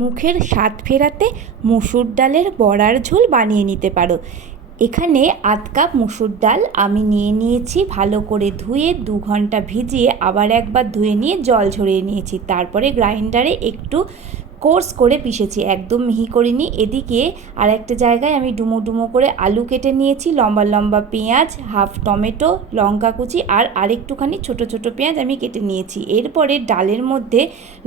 মুখের স্বাদ ফেরাতে মুসুর ডালের বড়ার ঝোল বানিয়ে নিতে পারো। এখানে আধ কাপ মুসুর ডাল আমি নিয়ে নিয়েছি, ভালো করে ধুয়ে 2 ঘন্টা ভিজিয়ে আবার একবার ধুয়ে নিয়ে জল ঝরিয়ে নিয়েছি। তারপরে গ্রাইন্ডারে একটু কোর্স করে পিষেছি, একদম মিহি করিনি। এদিকে আর একটা জায়গায় আমি ডুমো ডুমো করে আলু কেটে নিয়েছি, লম্বা লম্বা পেঁয়াজ, হাফ টমেটো, লঙ্কা কুচি আর আরেকটুখানি ছোট ছোট পেঁয়াজ আমি কেটে নিয়েছি। এরপরে ডালের মধ্যে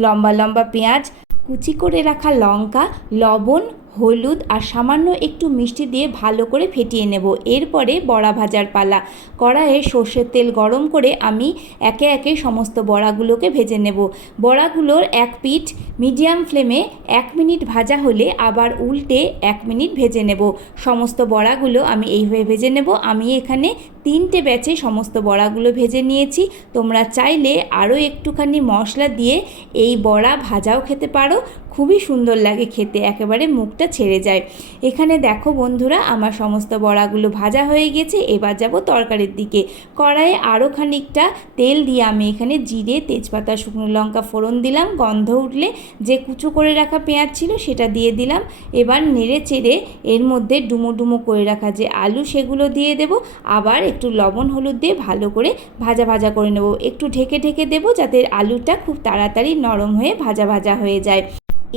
লম্বা লম্বা পেঁয়াজ, কুচি করে রাখা লঙ্কা, লবণ, হলুদ আর সামান্য একটু মিষ্টি দিয়ে ভালো করে ফেটিয়ে নেব। এরপরে বড়া ভাজার পালা। কড়াইয়ে সর্ষের তেল গরম করে আমি একে একে সমস্ত বড়াগুলোকে ভেজে নেব। বড়াগুলোর এক পিঠ মিডিয়াম ফ্লেমে 1 মিনিট ভাজা হলে আবার উল্টে 1 মিনিট ভেজে নেব। সমস্ত বড়াগুলো আমি এইভাবে ভেজে নেব। আমি এখানে 3টে ব্যাচে সমস্ত বড়াগুলো ভেজে নিয়েছি। তোমরা চাইলে আরও একটুখানি মশলা দিয়ে এই বড়া ভাজাও খেতে পারো, খুবই সুন্দর লাগে খেতে, একেবারে মুখটা ছেড়ে যায়। এখানে দেখো বন্ধুরা, আমার সমস্ত বড়াগুলো ভাজা হয়ে গেছে। এবার যাব তরকারির দিকে। কড়াইয়ে আরও খানিকটা তেল দিয়ে আমি এখানে জিরে, তেজপাতা, শুকনো লঙ্কা ফোড়ন দিলাম। গন্ধ উঠলে যে কুচো করে রাখা পেঁয়াজ ছিল সেটা দিয়ে দিলাম। এবার নেড়ে চেড়ে এর মধ্যে ডুমো ডুমো করে রাখা যে আলু সেগুলো দিয়ে দেব। আবার একটু লবণ হলুদ দিয়ে ভালো করে ভাজা ভাজা করে নেব। একটু ঢেকে ঢেকে দেবো যাতে আলুটা খুব তাড়াতাড়ি নরম হয়ে ভাজা ভাজা হয়ে যায়।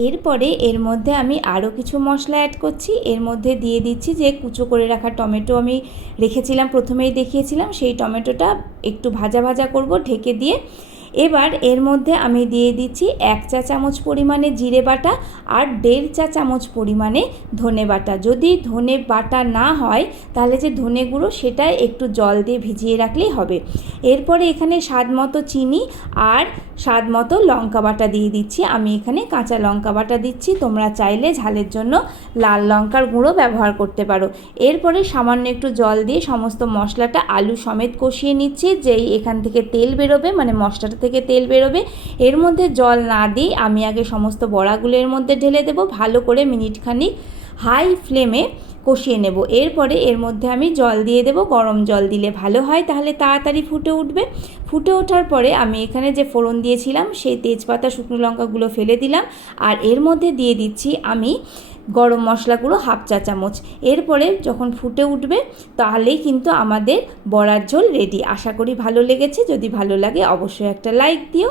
এরপরে এর মধ্যে আমি আরও কিছু মশলা অ্যাড করছি। এর মধ্যে দিয়ে দিচ্ছি যে কুচো করে রাখা টমেটো আমি রেখেছিলাম, প্রথমেই দেখিয়েছিলাম, সেই টমেটোটা একটু ভাজা ভাজা করব ঢেকে দিয়ে। এবার এর মধ্যে আমি দিয়ে দিচ্ছি 1 চা চামচ পরিমাণে জিরে বাটা আর 1.5 চা চামচ পরিমাণে ধনে বাটা। যদি ধনে বাটা না হয় তাহলে যে ধনে গুঁড়ো সেটা একটু জল দিয়ে ভিজিয়ে রাখলেই হবে। এরপরে এখানে স্বাদ মতো চিনি আর স্বাদ মতো লঙ্কা বাটা দিয়ে দিচ্ছি। আমি এখানে কাঁচা লঙ্কা বাটা দিচ্ছি, তোমরা চাইলে ঝালের জন্য লাল লঙ্কার গুঁড়ো ব্যবহার করতে পারো। এরপরে সামান্য একটু জল দিয়ে সমস্ত মশলাটা আলু সমেত কষিয়ে নিচ্ছি। যেই এখান থেকে তেল বেরোবে, মানে মশলাটা থেকে তেল বেরোবে, এর মধ্যে জল না দিই আমি আগে সমস্ত বড়াগুলো এর মধ্যে ঢেলে দেবো। ভালো করে মিনিটখানিক হাই ফ্লেমে কষিয়ে নেব। এরপরে এর মধ্যে আমি জল দিয়ে দেব। গরম জল দিলে ভালো হয়, তাহলে তাড়াতাড়ি ফুটে উঠবে। ফুটে ওঠার পরে আমি এখানে যে ফোড়ন দিয়েছিলাম সেই তেজপাতা, শুকনো লঙ্কাগুলো ফেলে দিলাম। আর এর মধ্যে দিয়ে দিচ্ছি আমি গরম মশলা গুঁড়ো 1/2 চা চামচ। এরপরে যখন ফুটে উঠবে তাহলেই কিন্তু আমাদের বড়ার ঝোল রেডি। আশা করি ভালো লেগেছে। যদি ভালো লাগে অবশ্যই একটা লাইক দিও।